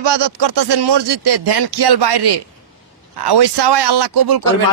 ইবাদত করতেছেন মসজিদে, ধ্যান খেয়াল বাইরে, ওই চাওয়াই আল্লাহ কবুল করবে না।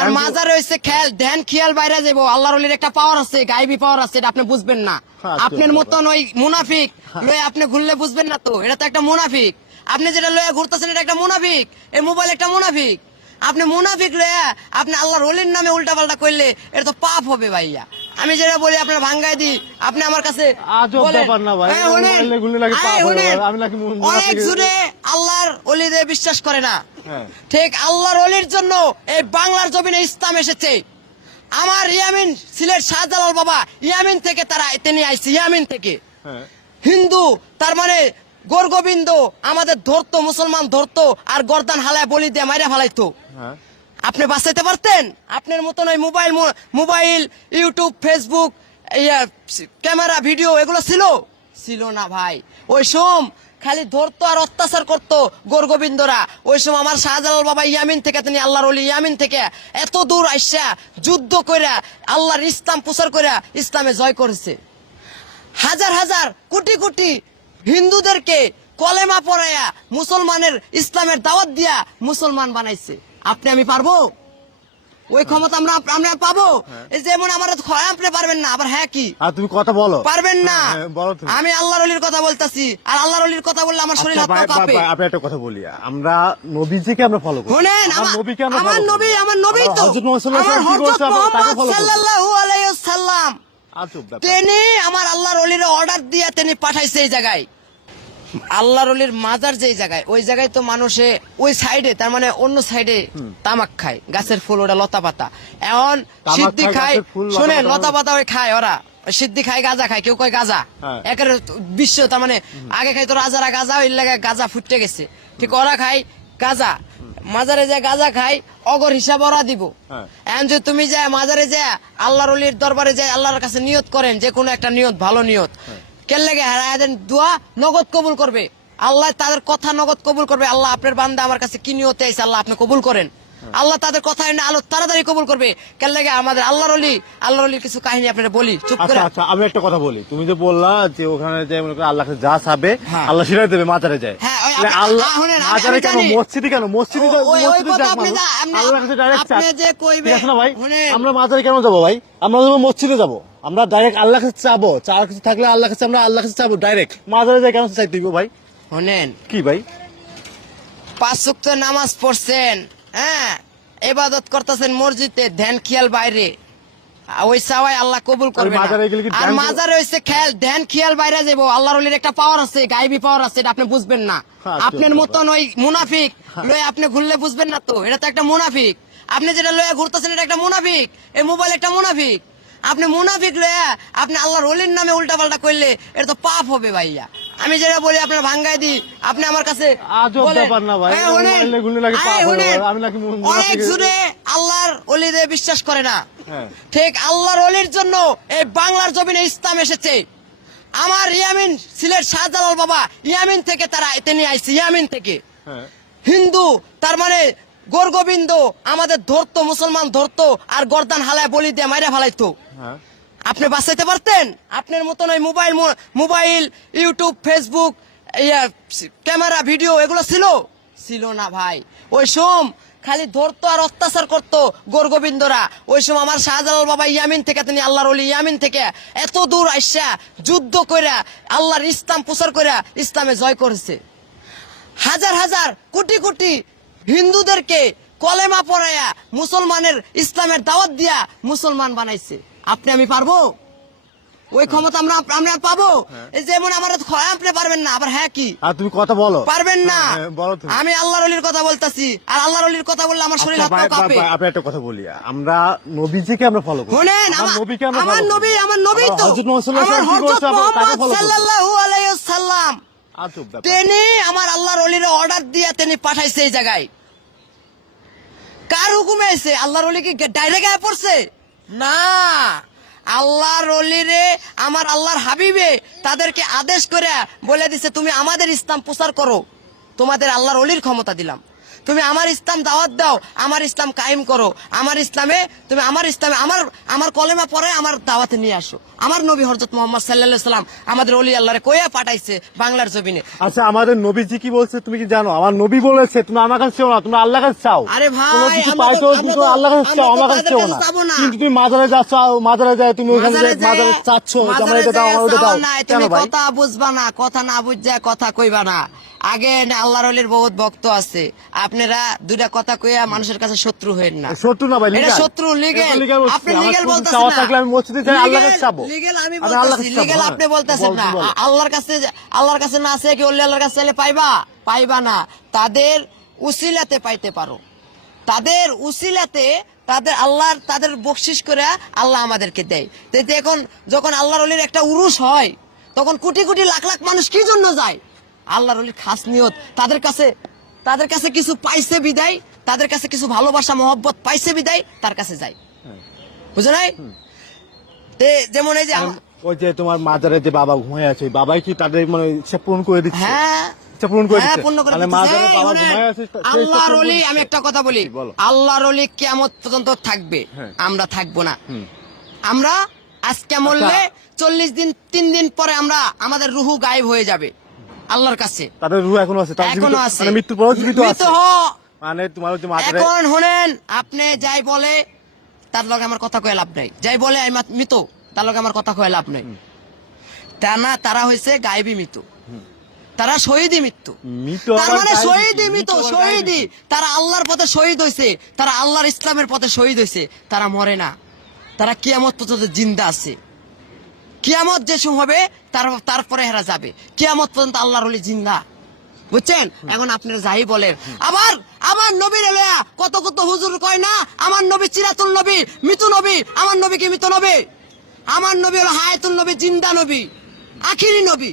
আর মাজারে হইছে খেয়াল, ধ্যান খেয়াল বাইরে যাবো। আল্লাহর ওলির একটা পাওয়ার আছে, গায়েবী পাওয়ার আছে, এটা আপনি বুঝবেন না। আপনার মতন ওই মুনাফিক লয়ে আপনি ঘুরলে বুঝবেন না তো, এটা তো একটা মুনাফিক। আপনি যেটা লয়ে ঘুরতেছেন এটা একটা মুনাফিক, এই মোবাইল একটা মুনাফিক। আপনি মুনাফিক লয়ে আপনি আল্লাহর ওলির নামে উল্টা পাল্টা করলে এটা তো পাপ হবে ভাইয়া। আমি যেটা বলি আপনার ভাঙ্গাই দি, আপনি আমার কাছে অনেক জুড়ে আল্লাহর ওলিদের বিশ্বাস করে না। ঠিক আল্লাহর ওলির জন্য এই বাংলার জমিনে ইসলাম এসেছে। আমার ইয়ামিন সিলেট শাহজালাল বাবা ইয়ামিন থেকে তিনি আইছে, ইয়ামিন থেকে। হিন্দু তার মানে গোরগোবিন্দ আমাদের ধরতো, মুসলমান ধরতো আর গর্দান হালায় বলি দিয়ে মাইরা ফালাইতো। আপনি বাঁচাইতে পারতেন? আপনার মতন ওই mobile YouTube Facebook camera video এগুলো ছিল না ভাই। ওই সোম খালি ধরতো আর অত্যাচার করতো গোরগোবিন্দরা। ওই সময় আমার শাহজালাল বাবা ইয়ামিন থেকে, তিনি আল্লাহর ওলি ইয়ামিন থেকে এত দূর আইসা যুদ্ধ কইরা আল্লাহর ইসলাম প্রচার কইরা ইসলামে জয় করেছে। হাজার হাজার কোটি কোটি হিন্দুদেরকে কলেমা পড়াইয়া মুসলমানের ইসলামের দাওয়াত দিয়া মুসলমান বানাইছে। আপনি আমি পারবো? ওই ক্ষমতা আমরা পাবো? এই যেমন আমার আপনি পারবেন না, আবার হ্যাঁ কি তুমি কথা বলো পারবেন না? আমি আল্লাহর ওলির কথা বলতাছি, আর আল্লাহর ওলির কথা বললে আমার শরীর হাত পা কাঁপে। আপনি একটা কথা বলি, আমরা নবীজিকে আমরা ফলো করি। শুনেন, আমার নবী তো হযরত মুহাম্মদ সাল্লাল্লাহু আলাইহি ওয়াসাল্লাম, তিনি আমার আল্লাহর ওলির অর্ডার দিয়ে তিনি পাঠাইছে এই জায়গায়। আল্লাহর ওলির মাজার যেই জায়গায়, ওই জায়গায় তো মানুষে ওই সাইডে, তার মানে অন্য সাইডে তামাক খায়, গাছের ফুল, ওটা লতা পাতা। এখন সিদ্ধি খায়, শুনে লতা পাতা ওই খায় ওরা, সিদ্ধি খায়, গাঁজা খায়, কেউ কয় গাঁজা একের বিশ্ব, তার মানে আগে খাই তো রাজারা গাঁজা, ওই লাগে গাঁজা ফুটে গেছে। ঠিক ওরা খায় গাঁজা, মাজারে যায় গাঁজা খায়, অগর হিসাব ওরা দিব। এখন যে তুমি যায় মাজারে যায় আল্লাহর ওলির দরবারে যায় আল্লাহর কাছে নিয়ত করেন, যে কোনো একটা নিয়ত, ভালো নিয়ত, কেন লাগে হারায় দেন, দোয়া নগদ কবুল করবে আল্লাহ, তাদের কথা নগদ কবুল করবে আল্লাহ। আপনার বান্দা আমার কাছে কি নিয়তে আইছে আল্লাহ আপনি কবুল করেন, আল্লাহ তাদের কথা আলো তাড়াতাড়ি কবুল করবে। কেন লাগে আমাদের আল্লাহর ওলির কিছু কাহিনী আপনারা বলি চুপ করে। আচ্ছা, আমি একটা কথা বলি, তুমি যে বললা যে ওখানে যে আল্লাহকে যা চাবে আল্লাহ সেটাই দেবে, মাজারে যায়। আল্লাহ মাজারে কেন, মসজিদে কেন? মসজিদে না ভাই, আমরা মাজারে কেন যাবো ভাই? আমরা মসজিদে যাবো, আমরা ডাইরেক্ট আল্লাহ কাছে চাবো, চার কিছু থাকলে আল্লাহ কাছে আমরা আল্লাহ কাছে চাবো ডাইরেক্ট। মাজারে যায় কেন চাই দিব ভাই? শুনেন কি ভাই, 5 ওয়াক্ত নামাজ পড়ছেন, হ্যাঁ, ইবাদত করতেছেন মসজিদে, ধ্যান খেয়াল বাইরে, ওই চাওয়াই আল্লাহ কবুল করবে না। আর মাজারে হইছে খেয়াল, ধ্যান খেয়াল বাইরে যাবো। আল্লাহর ওলির একটা পাওয়ার আছে, গায়েবী পাওয়ার আছে, এটা আপনি বুঝবেন না। আপনার মতন ওই মুনাফিক লয়ে আপনি ঘুরলে বুঝবেন না তো, এটা তো একটা মুনাফিক। আপনি যেটা লয়ে ঘুরতেছেন এটা একটা মুনাফিক, এই মোবাইল একটা মুনাফিক। আপনি মুনাফিক লয়ে আপনি আল্লাহর ওলির নামে উল্টা পাল্টা করলে এটা তো পাপ হবে ভাইয়া। আমি যেটা বলি আপনার ভাঙ্গাই দি, আপনি আমার কাছে অনেক জুড়ে আল্লাহর ওলিদের বিশ্বাস করে না। ঠিক আল্লাহর ওলির জন্য এই বাংলার জমিনে ইসলাম এসেছে। আমার ইয়ামিন সিলেট শাহজালাল বাবা ইয়ামিন থেকে তিনি আইছে, ইয়ামিন থেকে। হিন্দু তার মানে গোরগোবিন্দ আমাদের ধরতো, মুসলমান ধরতো আর গর্দান হালায় বলি দিয়ে মাইরা ফালাইতো। আপনি বাঁচাইতে পারতেন? আপনার মতন ওই mobile YouTube Facebook camera video এগুলো ছিল না ভাই। ওই সোম খালি ধরতো আর অত্যাচার করতো গোরগোবিন্দরা। ওই সময় আমার শাহজালাল বাবা ইয়ামিন থেকে, তিনি আল্লাহর ওলি ইয়ামিন থেকে এত দূর আইসা যুদ্ধ কইরা আল্লাহর ইসলাম প্রচার কইরা ইসলামে জয় করেছে। হাজার হাজার কোটি কোটি হিন্দুদেরকে কলেমা পড়াইয়া মুসলমানের ইসলামের দাওয়াত দিয়া মুসলমান বানাইছে। আপনি আমি পারবো? ওই ক্ষমতা আমরা পাবো? এই যেমন আমার আপনি পারবেন না, আবার হ্যাঁ কি তুমি কথা বলো পারবেন না? আমি আল্লাহর ওলির কথা বলতাছি, আর আল্লাহর ওলির কথা বললে আমার শরীর হাত পা কাঁপে। আপনি একটা কথা বলি, আমরা নবীজিকে আমরা ফলো করি। শুনেন, আমার নবী তো হযরত মুহাম্মদ সাল্লাল্লাহু আলাইহি ওয়াসাল্লাম, তিনি আমার আল্লাহর ওলির অর্ডার দিয়ে তিনি পাঠাইছে এই জায়গায়। কার হুকুমে এসে? আল্লাহর ওলি কি ডাইরেক্ট আয়া পড়ছে? না, আল্লাহর ওলিরে আমার আল্লাহর হাবিবে তাদেরকে আদেশ করে বলে দিছে, তুমি আমাদের ইসলাম প্রচার করো, তোমাদের আল্লাহর ওলির ক্ষমতা দিলাম। তুমি আমার ইসলাম দাওয়াত দাও, আমার ইসলাম কায়েম করো, আমার ইসলামে তুমি আমার ইসলামে আমার কলেমা পরে আমার দাওয়াতে নিয়ে আসো। আমার নবী হযরত মুহাম্মদ সাল্লাল্লাহু আলাইহি সাল্লাম আমাদের ওলি আল্লাহরে কইয়া পাঠাইছে বাংলার জমিনে। আচ্ছা, আমাদের নবীজি কি বলছে তুমি কি জানো? আমার নবী বলেছে তুমি আমার কাছে চাও না, তুমি আল্লাহর কাছে চাও। আরে ভাই, কোনো কিছু আমরা পাইতো তো- তুমি আমরা তো- আল্লাহর কাছে চাও, আমরা তো আমার কাছে তাদের চাও কাছে না। যাবো না। কিন্তু তুমি মাজারে যাচ্ছ, মাজারে যায় তুমি ওখানে মাজারে যেয়ে- মাজারে চাচ্ছ, মাজারে তোমরা এটা দাও, যেয়ে আমার ওটা দাও, চাওয়া নাই, কেন তুমি ভাই? কথা বুঝবা না, কথা না বুঝা কথা কইবা না। আগে আল্লাহর ওলির বহুত ভক্ত আছে, আপনারা দুইটা কথা কইয়া মানুষের কাছে শত্রু হইেন না। শত্রু না ভাই, এটা legal। শত্রু, লিগেল। এটা legal বলছি। আপনি আমার লিগেল শুধু বলতেছেন চাওয়া না। থাকলে আমি মসজিদে যাই, আল্লাহর কাছে চাবো। লিগেল আমি আমি আল্লাহর বলতেছি, কাছে চাবো, লিগেল হ্যাঁ। আপনি বলতেছেন না। বল। আল্লাহর কাছে না আছে কি ওলি আল্লাহর কাছে চাইলে পাইবা না। তাদের উসিলাতে পাইতে পারো, তাদের উসিলাতে তাদের বকশিস করে আল্লাহ আমাদেরকে দেয়। তো এখন যখন আল্লাহর ওলির একটা উরুস হয়, তখন কোটি কোটি লাখ লাখ মানুষ কি জন্য যায়? আল্লাহর ওলির খাস নিয়ত, তাদের কাছে কিছু পাইছে বিদায়, তাদের কাছে কিছু ভালোবাসা মহব্বত পাইছে বিদায় তার কাছে যায়, বুঝো নাই? যেমন এই যে ওই যে তোমার মাজারে যে বাবা ঘুমায় আছে, ওই বাবাই কি তাদের মানে ইচ্ছা পূরণ করে দিচ্ছে? হ্যাঁ ইচ্ছা পূরণ করে হ্যাঁ, দিচ্ছে। পূর্ণ করে তাহলে দিচ্ছে। মাজারে এই বাবা শোনেন, ঘুমায় আছে, সেই ইচ্ছা আল্লাহর পূরণ ওলি, করে আমি একটা কথা বলি, বলো। আল্লাহর ওলি কিয়ামত পর্যন্ত থাকবে, হ্যাঁ। আমরা থাকবো না। আমরা আজকে মরলে 40 দিন 3 দিন পরে আমাদের রুহু গায়েব হয়ে যাবে আল্লাহর কাছে। তাদের রূহ এখনো আছে, তারা এখনো জীবিত, আছে, মানে মৃত্যুর পরেও জীবিত মৃত আছে। হ- মানে তোমার ওই যে মাজারে এখন শুনেন, আপনি যাই বলে তার লগে আমার কথা কয়ে লাভ নাই, যাই বলে আমি মৃত তার লগে আমার কথা কয়ে লাভ নাই। তা না, তারা হয়েছে গায়েবী মৃত্যু, তারা শহীদী মৃত্যু। মৃত তার আবার মানে গায়েবী শহীদী কি? মৃত্যু, মৃত আবার শহীদী, গায়েবী তারা আল্লাহর পথে শহীদ হয়েছে, তারা আল্লাহর ইসলামের পথে শহীদ হয়েছে, তারা মরে না, তারা কিয়ামত পর্যন্ত জিন্দা আছে। কিয়ামত যে সময় হবে তারপরে হেরা যাবে, কিয়ামত পর্যন্ত আল্লাহর ওলি জিন্দা, বুঝছেন? এখন আপনারা যাই বলেন, আবার আমার নবীর এলায়া কত কত হুজুর কয় না আমার নবী চিরাতুল নবী, মৃত্যু নবী। আমার নবী কি মৃত নবী? আমার নবী হলো হায়াতুল নবী, জিন্দা নবী, আখিরি নবী,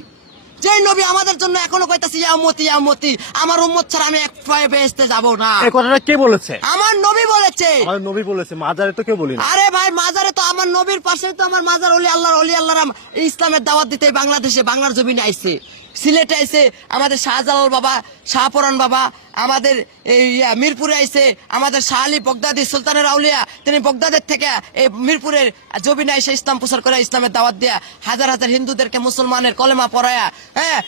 যে নবী আমাদের জন্য এখনো কইতাছে ইয়া উম্মতি ইয়া উম্মতি, আমার উম্মত ছাড়া আমি এক পায়ে বেহেশতে যাব না। এই কথাটা কে বলেছে? আমার নবী বলেছে। আমার নবী বলেছে, মাজারে তো কেউ বলি না। আরে ভাই, মাজারে তো আমার নবীর পাশে তো আমার মাজার, ওলি আল্লাহর ইসলামের দাওয়াত দিতে বাংলাদেশে, বাংলার জমিনে আইছে, সিলেটে আইছে আমাদের শাহজালাল বাবা, শাহপরান বাবা, আমাদের এই মিরপুরে আইছে আমাদের শাহ আলী বগদাদি সুলতানের আউলিয়া, তিনি বগদাদের থেকে এই মিরপুরের জমিনে আইসে ইসলাম প্রচার করে, ইসলামের দাওয়াত দেয়া হাজার হাজার হিন্দুদেরকে মুসলমানের কলেমা পড়ায়া, হ্যাঁ,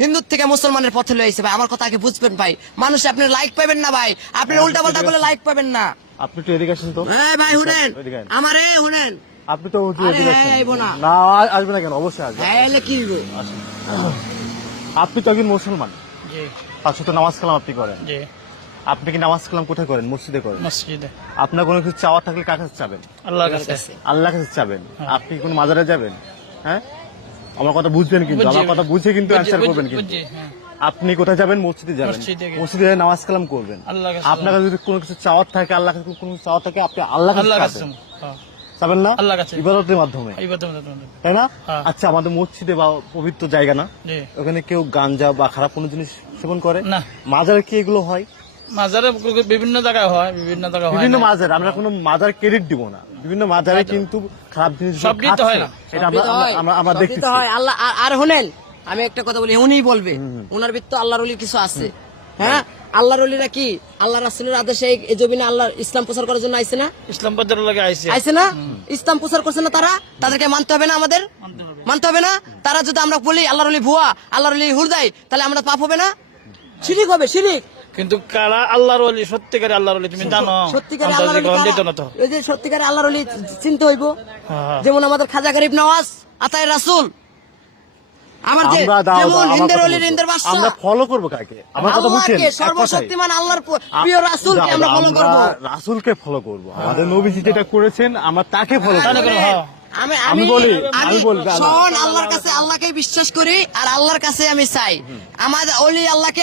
হিন্দুর থেকে মুসলমানের পথে লয়ে আইছে। ভাই আমার কথা আগে বুঝবেন ভাই, মানুষ আপনি লাইক পাবেন না ভাই, আপনি উল্টা পাল্টা করলে লাইক পাবেন না। আপনি তো এদিকে আসেন তো। হ্যাঁ ভাই শুনেন, এদিকে আয়। আমারে শুনেন, আপনি তো আরে এদিকে হ্যাঁ, আসেন। আইবো না। না, আসবে না কেন? অবশ্যই আসবে। হ্যাঁ এলে কি হইবো? আপনি তো একজন মুসলমান, জি পাঁচ ওয়াক্ত নামাজ কালাম আপনি করেন। জি আপনি কি নামাজ কালাম কোথায় করেন? মসজিদে করেন। মসজিদে আপনার কোনো কিছু চাওয়ার থাকলে কার কাছে চাবেন? আল্লাহর কাছে আল্লাহর কাছে চাবেন। আপনি কি কোনো মাজারে যাবেন? হ্যাঁ, আমার কথা বুঝবেন কিন্তু, বুঝছি, আমার কথা বুঝে কিন্তু অ্যান্সার করবেন কিন্তু। বুঝছি, হ্যাঁ। আপনি কোথায় যাবেন? মসজিদে যাবেন, মসজিদে গিয়ে। মসজিদে গিয়ে নামাজ কালাম করবেন। আল্লাহর কাছে আপনার কাছে যদি কোনো কিছু চাওয়ার থাকে, আল্লাহ কাছে কোনো কিছু চাওয়ার থাকে, আপনি আল্লাহর আল্লাহর কাছে কাছে চাবেন। হ্যাঁ, চাবেন না? আল্লাহর কাছে। ইবাদতের মাধ্যমে, তাই না? হ্যাঁ। আচ্ছা, আমাদের মসজিদে বা পবিত্র জায়গা না, জি ওখানে কেউ গাঞ্জা বা খারাপ কোনো জিনিস সেবন করে না। মাজারে কি এগুলো হয়? মাজারে বিভিন্ন জায়গায় হয়, বিভিন্ন জায়গায় হয় বিভিন্ন না। মাজার, আমরা কোনো মাজার ক্রেডিট দিব না, বিভিন্ন মাজারে কিন্তু খারাপ জিনিস সব দিতে হয় না। এটা আমরা দেখতেছি। সবই তো হয়। আল্লাহ আর শুনেন, আমি একটা কথা বলি, উনিই বলবে, ওনার ভিতর আল্লাহর ওলির কিছু আছে। হ্যাঁ, আল্লাহর ওলিরা কি আল্লাহ রাসূলের আদেশে এই জমিনে আল্লাহ ইসলাম প্রচার করার জন্য আইছে না? ইসলাম বাজার লাগে আইছে আইছে না? ইসলাম প্রচার করছে না তারা? তাদেরকে মানতে হবে না আমাদের? মানতে হবে না? তারা যদি আমরা বলি আল্লাহর ওলি ভুয়া, আল্লাহর ওলি হুরদাই, তাহলে আমরা পাপ হবে না? শিরিক হবে, শিরিক। কিন্তু কারা আল্লাহর ওলি, সত্যিকারে আল্লাহর ওলি তুমি জানো? সত্যিকারে আন্দাজে আল্লাহর ওলি গ্রহণ কারা? দিত না তো। এই যে সত্যিকারে আল্লাহর ওলি চিনতে হইব। হ্যাঁ। যেমন আমাদের খাজা গরিব নওয়াজ, আতাই রাসূল, আমার যে আমরা দাও, যেমন আমার হিন্দের কথা ওলির বলছো। হিন্দের বাদশা, আমরা ফলো করবো কাকে? আমার কথা বুঝছেন? আল্লাহকে, এক কথায়। সর্বশক্তিমান আল্লাহর প্রিয় রাসূলকে আমরা ফলো করব। রাসূলকে ফলো করবো। আমাদের নবীজি যেটা করেছেন আমরা তাকে ফলো তাহলে করবো। করো, হ্যাঁ। আমি বলি, আমি বলবো, শোন, আল্লাহর কাছে আল্লাহকে বিশ্বাস করি আর আল্লাহর কাছে আমি চাই, আমাদের ওলি আল্লাহকে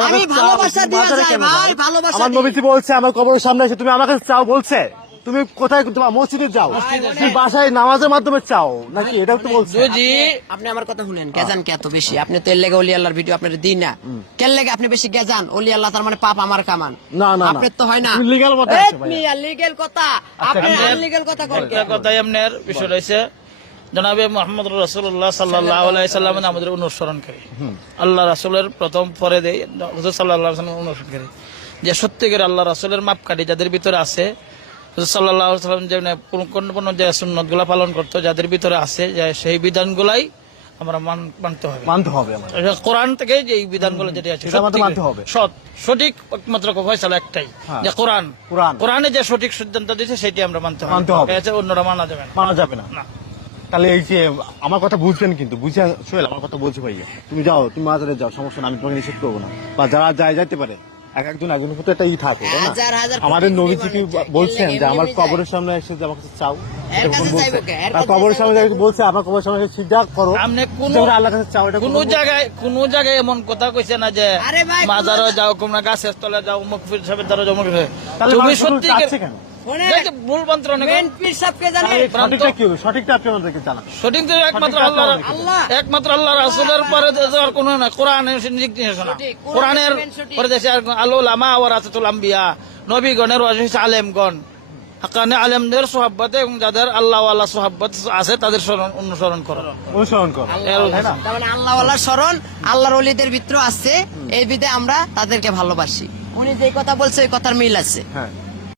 আমি ভালোবাসা দিয়ে মাজারে যাই কেন ভাই, যাও? ভালোবাসা আমার দিই। নবীজি বলছে আমার কবরের সামনে এসে তুমি আমার কাছে চাও বলছে। তুমি কোথায়? তোমার মসজিদে যাও, তুমি বাসায় নামাজের মাধ্যমে চাও নাকি? এটাও তো বলছে। জি আপনি আমার কথা শুনেন, গেজান কে এত বেশি? আপনি তো এর লেগে ওলি আল্লাহর ভিডিও আপনার দিই না, কেন লেগে আপনি বেশি গেজান? ওলি আল্লাহ তার মানে পাপ আমার কামান? না, না, না। আপনার তো হয় না। তুমি legal কথা আছে ভাইয়া। লিগ্যাল কথা, আপনি আনলিগ্যাল কথা করেন। একটা কথাই আপনার বিষয় রয়েছে, জনাবে মোহাম্মদ রাসূলুল্লাহ সাল্লাল্লাহু আলাইহি সাল্লাম আমাদের অনুসরণকারী, আল্লাহ রাসূলের প্রথম পরে দেই হুজুর সাল্লাল্লাহু আলাইহি ওয়াসাল্লাম অনুসরণকারী। যে সত্যিকার আল্লাহ রাসূলের মাপকাঠি যাদের ভিতরে আছে, সাল্লাল্লাহু আলাইহি ওয়াসাল্লাম যে কোন যে সুন্নতগুলা পালন করতো যাদের ভিতরে আছে, যে সেই বিধানগুলাই আমরা মানতে হবে। আমার এটা কোরআন থেকে যে এই বিধানগুলো যেটা আছে এটা আমাদের সত্যি- মানতে হবে। সঠিক একমাত্র ফয়সালা একটাই, হ্যাঁ। যে কোরআন। কোরআন। কোরআনে যে সঠিক সিদ্ধান্ত দিয়েছে সেটি আমরা মানতে মানতে হবে। এছাড়া অন্যরা মানা যাবে না। মানা যাবে না। না। তাহলে এই যে আমার কথা বুঝবেন, কিন্তু বুঝে সোহেল আমার কথা বলছি ভাইয়া, তুমি যাও, তুমি মাজারে যাও, সমস্যা না, আমি তোমাকে নিষেধ করবো না। বা যারা যাইতে পারে, একজন কিন্তু একটা থাকে, তাই না? হাজার হাজার আমাদের কোটি নবীজি কি মানুষ যায়, বলছেন যে এমনি আমার যায়। কবরের সামনে এসে যে আমার কাছে চাও, এর এরকম কাছে বলছে। চাইবো কে? এর আর কাছে কবরের সামনে চাইবো কে? বলছে আমার কবরের সামনে সিজদা করো, আপনি যেটা আল্লাহর কাছে চাও, এটা কোন কোনো- জায়গায় এমন কথা কইছে না যে আরে ভাই, মাজারে কোনো- যাও, কোন গাছের তলে যাও, অমুক পীর সাহেবের দ্বারা অমুক হয়ে। তাহলে তুমি মানুষ শুধু সত্যি চাচ্ছে কেন? শোনেন, এই যে ভুল মন্ত্র অনেক মেন পীর সাহেবকে জানেন? তাহলে সঠিকটা কি হবে? সঠিকটা আপনি আমাদেরকে জানান। সঠিক তো একমাত্র সঠিকটা আল্লাহ, আল্লাহ। একমাত্র আল্লাহ রাসূলের পরে আর কোনো না। কোরআনের জিনিস না, সঠিক, কোরআনের কোরআনের সঠিক। পরে দেশে আল উলামা ওয়া রাসাতুল আম্বিয়া, নবীগণের ওয়ারিস হচ্ছে আলেমগণ। হাক্কানি আলেমদের সোহাবতে এবং যাদের আল্লাহ ওয়ালা সোহাবত আছে তাদের অনুসরণ করো। অনুসরণ করো, তাই না? তার মানে আল্লাহ ওয়ালার স্মরণ আল্লাহর ওলিদের ভিতরে আছে, এই বিধে আমরা তাদেরকে ভালোবাসি। উনি যে কথা বলছে ওই কথার মিল আছে। হ্যাঁ।